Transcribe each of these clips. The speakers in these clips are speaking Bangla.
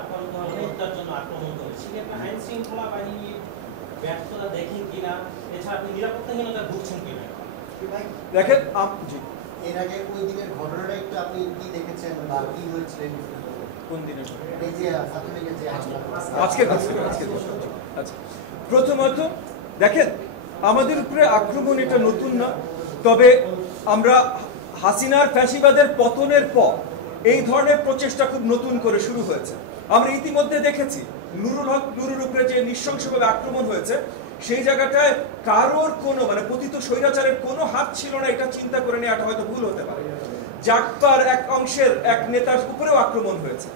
আক্রমণ করা হত্যার জন্য আক্রমণ করে, সেক্ষেত্রে আইন শৃঙ্খলা বাহিনী ব্যর্থতা দেখেন কিনা, এছাড়া আপনি নিরাপত্তাহীনতা ভুগছেন কিনা? দেখেন এর আগে ওই দিনের ঘটনাটা একটু আপনি কি দেখেছেন বা কি হয়েছিল? কোন দিনের? এই যে ছাত্রলীগের যে আজকে আচ্ছা, প্রথমত দেখেন আমাদের উপরে আক্রমণ এটা নতুন না, তবে আমরা হাসিনার ফ্যাসিবাদের পতনের পর এই ধরনের প্রচেষ্টা খুব নতুন করে শুরু হয়েছে। আমরা ইতিমধ্যে দেখেছি নুরুল হক নুরুর উপরে যে নৃশংসভাবে আক্রমণ হয়েছে, সেই জায়গাটায় কারোর কোনো মানে পতিত স্বৈরাচারের কোনো হাত ছিল না, এটা চিন্তা করে নেওয়াটা হয়তো ভুল হতে পারে। জাগপার এক অংশের এক নেতার উপরেও আক্রমণ হয়েছে,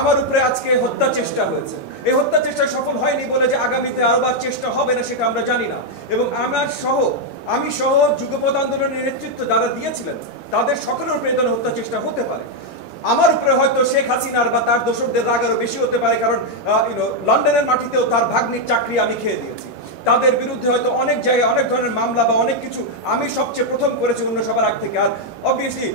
আমার উপরে আজকে হত্যা চেষ্টা হয়েছে। এই হত্যা চেষ্টা সফল হয়নি বলে যে আগামীতে আবার চেষ্টা হবে না সেটা আমরা জানি না। এবং আমি সহ যুগপৎ আন্দোলনের নেতৃত্ব যারা দিয়েছিলেন তাদের সকলের উপরে এই হত্যা চেষ্টা হতে পারে। আমার উপরে হয়তো শেখ হাসিনার বা তার দোসরদের রাগ আরো বেশি হতে পারে, কারণ লন্ডনের মাটিতেও তার ভাগ্নির চাকরি আমি খেয়ে দিয়েছি। তাদের বিরুদ্ধে হয়তো অনেক জায়গায় অনেক ধরনের মামলা বা অনেক কিছু আমি সবচেয়ে প্রথম করেছি অন্য সবার আগ থেকে। আর অবভিয়াসলি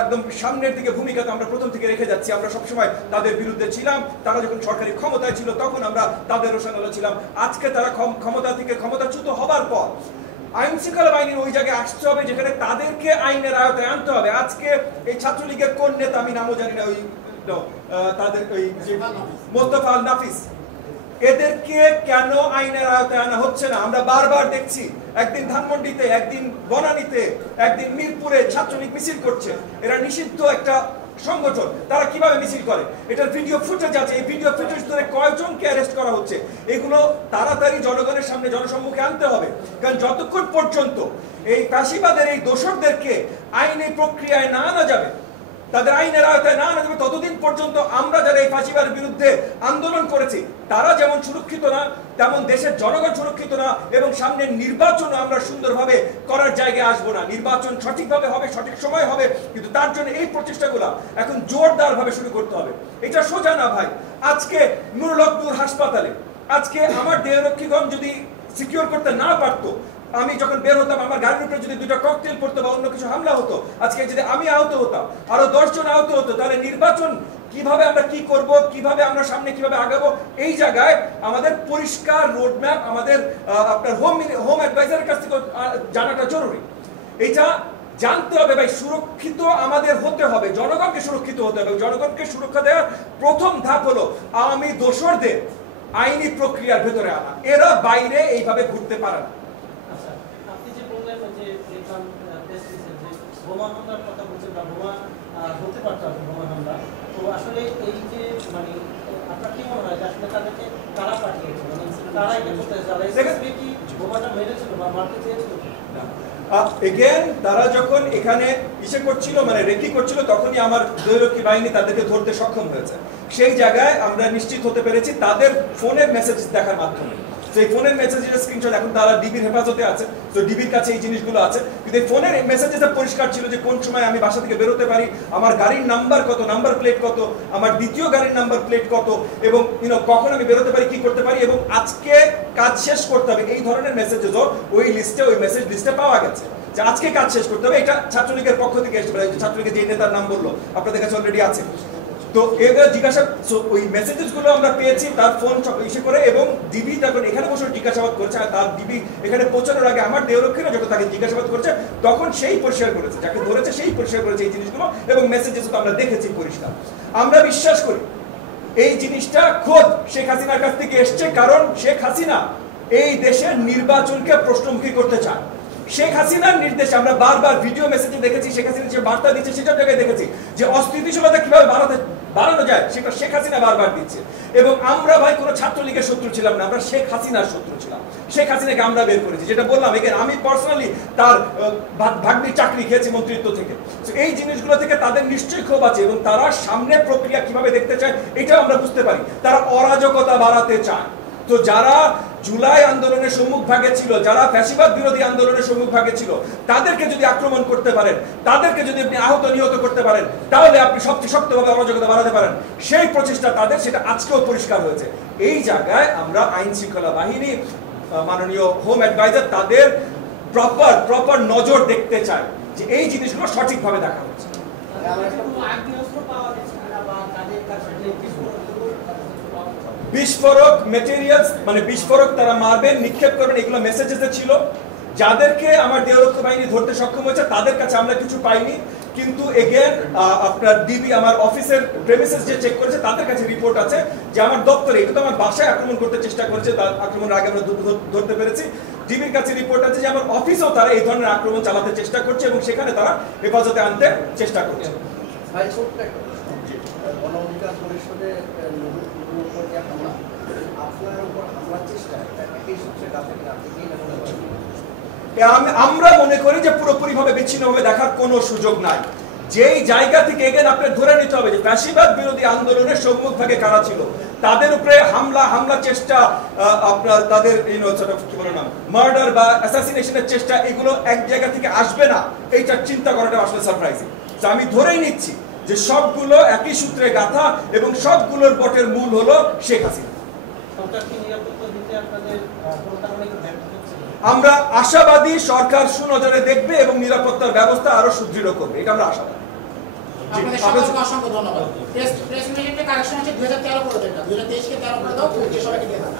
একদম সামনের দিকে ভূমিকা তো আমরা প্রথম থেকে রেখে যাচ্ছি। আমরা সবসময় তাদের বিরুদ্ধে ছিলাম, তারা যখন সরকারি ক্ষমতায় ছিল তখন আমরা তাদের রোশানলে ছিলাম। আজকে তারা ক্ষমতা থেকে ক্ষমতাচ্যুত হবার পর আইন শৃঙ্খলা বাহিনীর ওই জায়গায় আসতে হবে যেখানে তাদেরকে আইনের আয়তায় আনতে হবে। আজকে এই ছাত্রলীগের কোন নেতা আমি নামও জানি না, ওই তাদের ওই মোস্তফা আল নাফিস, এদেরকে কেন আইনের আয়তায় আনা হচ্ছে না? আমরা বারবার দেখছি, একদিন ধানমন্ডিতে, একদিন বনানীতে, একদিন মিরপুরে ছাত্রলীগ মিছিল করছে। এরা নিষিদ্ধ একটা সংগঠন, তারা কিভাবে মিছিল করে এটার ভিডিও ফুটেজ আছে। এই ভিডিও ফুটেজ ধরে কয়েকজনকে অ্যারেস্ট করা হচ্ছে। এগুলো তাড়াতাড়ি জনগণের সামনে জনসম্মুখে আনতে হবে, কারণ যতক্ষণ পর্যন্ত এই ফ্যাসিবাদের এই দোসরদেরকে আইনি প্রক্রিয়ায় না আনা যাবে, তাদের আইনের আওতায় না আনা যাবে, ততদিন পর্যন্ত আমরা যারা এই ফাঁসিবাদের বিরুদ্ধে আন্দোলন করেছি তারা যেমন সুরক্ষিত না, তেমন দেশের জনগণ সুরক্ষিত না। এবং সামনের নির্বাচন আমরা সুন্দরভাবে করার জায়গায় আসবো না। নির্বাচন সঠিকভাবে হবে, সঠিক সময় হবে, কিন্তু তার জন্য এই প্রচেষ্টাগুলো এখন জোরদার ভাবে শুরু করতে হবে। এটা সোজা না ভাই। আজকে নুরুল হক নূর হাসপাতালে, আজকে আমার দেহরক্ষীগণ যদি সিকিউর করতে না পারতো, আমি যখন বের হতাম আমার গাড়ির উপরে যদি দুটো ককটেল পড়তো বা অন্য কিছু হামলা হতো, আজকে যদি আমি আহত হতাম, আরো 10 জন আহত হতো, তাহলে নির্বাচন কিভাবে আমরা কি করব, কিভাবে আমরা সামনে কিভাবে আগাবো, এই জায়গায় আমাদের পরিষ্কার রোডম্যাপ আমাদের আপনার হোম অ্যাডভাইজারের কাছ থেকে জানাটা জরুরি। এটা জানতে হবে ভাই, সুরক্ষিত আমাদের হতে হবে, জনগণকে সুরক্ষিত হতে হবে। জনগণকে সুরক্ষা দেওয়ার প্রথম ধাপ হলো আওয়ামী দোসরদের আইনি প্রক্রিয়ার ভেতরে আনা। এরা বাইরে এইভাবে ঘুরতে পারে না। বোমা হামলার কথা বলছেন বা বোমা হতে পারত বোমা হামলা, তো আসলে এই যে মানে আপনার কি মনে হয় যে আসলে তাদেরকে কারা পাঠিয়েছে, মানে তারা এটা করতে চাইছে কি বোমাটা মেরেছিল বা মারতে চেয়েছিল? এগেন তারা যখন এখানে ইসে করছিল মানে রেকি করছিল, তখনই আমার দৈরক্ষী বাহিনী তাদেরকে ধরতে সক্ষম হয়েছে। সেই জায়গায় আমরা নিশ্চিত হতে পেরেছি তাদের ফোনের মেসেজ দেখার মাধ্যমে। এই ফোনের মেসেজের স্ক্রিনশট এখন তারা ডিবির হেফাজতে আছে, তো ডিবির কাছে এই জিনিসগুলো আছে। কিন্তু এই ফোনের মেসেজটা পরিষ্কার ছিল যে কোন সময় আমি বাসা থেকে বেরোতে পারি, আমার গাড়ির নাম্বার কত, নাম্বার প্লেট কত, আমার দ্বিতীয় গাড়ির নাম্বার প্লেট কত, এবং কখন আমি বেরোতে পারি, কি করতে পারি, এবং আজকে কাজ শেষ করতে হবে, এই ধরনের মেসেজও ওই লিস্টে, ওই মেসেজ লিস্টে পাওয়া গেছে যে আজকে কাজ শেষ করতে হবে। এটা ছাত্রলীগের পক্ষ থেকে এসেছে, ছাত্রলীগের যে নেতার নাম বললো আপনাদের কাছে অলরেডি আছে। তো এবার জিজ্ঞাসা, ওই মেসেজেসগুলো আমরা পেয়েছি তার ফোন ইসে করে, এবং ডিবি তখন এখানে বসে জিজ্ঞাসাবাদ করছে। আর তার ডিবি এখানে পৌঁছানোর আগে আমার দেহরক্ষীরা যখন তাকে জিজ্ঞাসাবাদ করছে তখন সেই পরিষ্কার করেছে, যাকে ধরেছে সেই পরিষ্কার করেছে এই জিনিসগুলো, এবং মেসেজেস তো আমরা দেখেছি পরিষ্কার। আমরা বিশ্বাস করি এই জিনিসটা খোদ শেখ হাসিনার কাছ থেকে এসছে, কারণ শেখ হাসিনা এই দেশের নির্বাচনকে প্রশ্নমুখী করতে চায়। শেখ হাসিনার নির্দেশে আমরা বারবার ভিডিও মেসেজে দেখেছি, শেখ হাসিনা যে বার্তা দিচ্ছে সেটার জায়গায় দেখেছি যে অস্থিতিশীলতা কিভাবে বাড়ানো যায় সেটা শেখ হাসিনা বারবার দিচ্ছে। এবং আমরা ভাই কোনো ছাত্রলীগের শত্রু ছিলাম না, আমরা শেখ হাসিনার শত্রু ছিলাম। শেখ হাসিনাকে আমরা বের করেছি, যেটা বললাম এখানে আমি পার্সোনালি তার ভাগ্নির চাকরি খেয়েছি মন্ত্রিত্ব থেকে। এই জিনিসগুলো থেকে তাদের নিশ্চয়ই ক্ষোভ আছে, এবং তারা সামনে প্রক্রিয়া কিভাবে দেখতে চায় এটাও আমরা বুঝতে পারি। তারা অরাজকতা বাড়াতে চায়। তো যারা জুলাই আন্দোলনের সম্মুখ ভাগে ছিল, যারা ফ্যাসিবাদ বিরোধী আন্দোলনের সম্মুখ ভাগে ছিল, তাদেরকে যদি আক্রমণ করতে পারেন, তাদেরকে যদি আপনি আহত নিহত করতে পারেন, তাহলে আপনি সবচেয়ে শক্তভাবে অরাজকতা বাড়াতে পারেন। সেই প্রচেষ্টা তাদের, সেটা আজকেও পরিষ্কার হয়েছে। এই জায়গায় আমরা আইন শৃঙ্খলা বাহিনী, মাননীয় হোম অ্যাডভাইজার, তাদের প্রপার নজর দেখতে চাই যে এই জিনিসগুলো সঠিকভাবে দেখা হচ্ছে। বা কাদের কাছে বিস্ফোরক মেটেরিয়ালস মানে বিস্ফোরক তারা মারবেন, নিক্ষেপ করবেন, এগুলো মেসেজেসে ছিল। যাদেরকে আমার দেহরক্ষী বাহিনী ধরতে সক্ষম হয়েছে তাদের কাছে আমরা কিছু পাইনি, কিন্তু এগেন আপনার ডিবি আমার অফিসের প্রেমিসেস যে চেক করেছে তাদের কাছে রিপোর্ট আছে যে আমার দপ্তরে, এটা তো আমার বাসায় আক্রমণ করতে চেষ্টা করেছে, তার আক্রমণের আগে আমরা ধরতে পেরেছি। ডিবির কাছে রিপোর্ট আছে যে আমার অফিসেও তারা এই ধরনের আক্রমণ চালাতে চেষ্টা করছে এবং সেখানে তারা হেফাজতে আনতে চেষ্টা করছে। ভাই ছোট্ট একটা প্রশ্ন, গণ অধিকার পরিষদে উপর যে হামলা, আপনার উপর হামলার চেষ্টা একই সূত্রে কাছে আপনি কি মনে করেন? আমরা মনে করি যে পুরোপুরিভাবে বিচ্ছিন্নভাবে দেখার কোনো সুযোগ নাই। যেই জায়গা থেকে এগেন আপনার ধরে নিতে হবে যে ফ্যাসিবাদ বিরোধী আন্দোলনের সম্মুখভাগে কারা ছিল, তাদের উপরে হামলা চেষ্টা, আপনার তাদের কি বলে না মার্ডার বা অ্যাসাসিনেশনের চেষ্টা, এগুলো এক জায়গা থেকে আসবে না, এইটা চিন্তা করাটা আসলে সারপ্রাইজিং। তো আমি ধরেই নিচ্ছি যে সবগুলো একই সূত্রে গাঁথা এবং সবগুলোর বটের মূল হলো শেখ হাসিনা। সরকারকে নিরাপত্তা দিতে আপনাদের কোনো কারণে একটু ব্যর্থ হচ্ছে? আমরা আশাবাদী সরকার সুনজরে দেখবে এবং নিরাপত্তার ব্যবস্থা আরো সুদৃঢ় করবে, এটা আমরা আশাবাদী। আপনাদের সকলকে অসংখ্য ধন্যবাদ। প্রেস মিডিয়াতে কারেকশন হচ্ছে 2013 করে দেন না, 2023 কে 13 করে দাও, সবাইকে দিয়ে দাও।